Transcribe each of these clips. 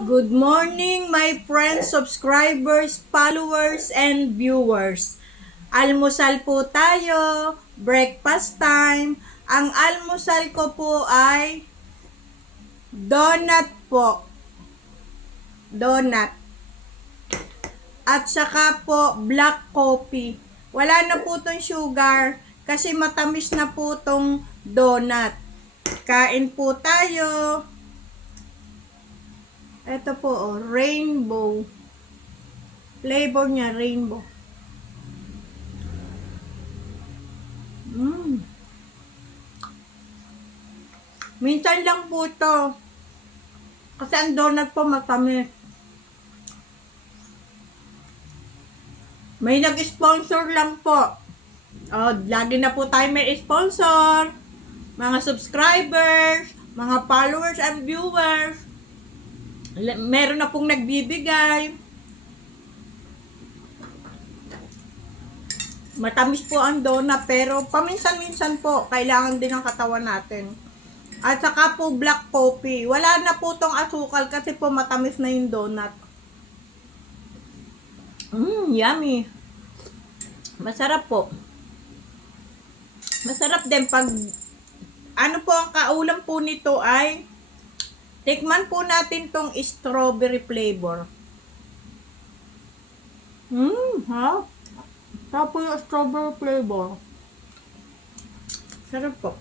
Good morning, my friends, subscribers, followers, and viewers. Almusal po tayo, breakfast time. Ang almusal ko po ay donut po. Donut. At saka po black coffee. Wala na po tong sugar kasi matamis na po tong donut. Kain po tayo. Ito po, rainbow. Flavor niya, rainbow. Minsan lang po ito. Kasi ang donut po matamis. May nag-sponsor lang po. Lagi na po tayo may sponsor. Mga subscribers, mga followers and viewers. Meron na pong nagbibigay. Matamis po ang donut pero paminsan-minsan po kailangan din ng katawan natin. At saka po black coffee. Wala na po tong asukal kasi po matamis na yung donut. Yummy. Masarap po. Masarap din pag ano po ang kaulam po nito ay tikman po natin tong strawberry flavor. Ha? Sarap po yung strawberry flavor. Sarap po.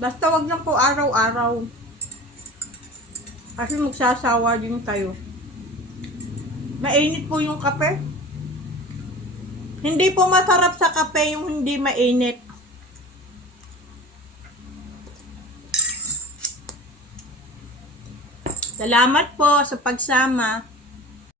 Basta wag lang po araw-araw. Kasi magsasawa din kayo. Mainit po yung kape. Hindi po masarap sa kape yung hindi mainit. Salamat po sa pagsama.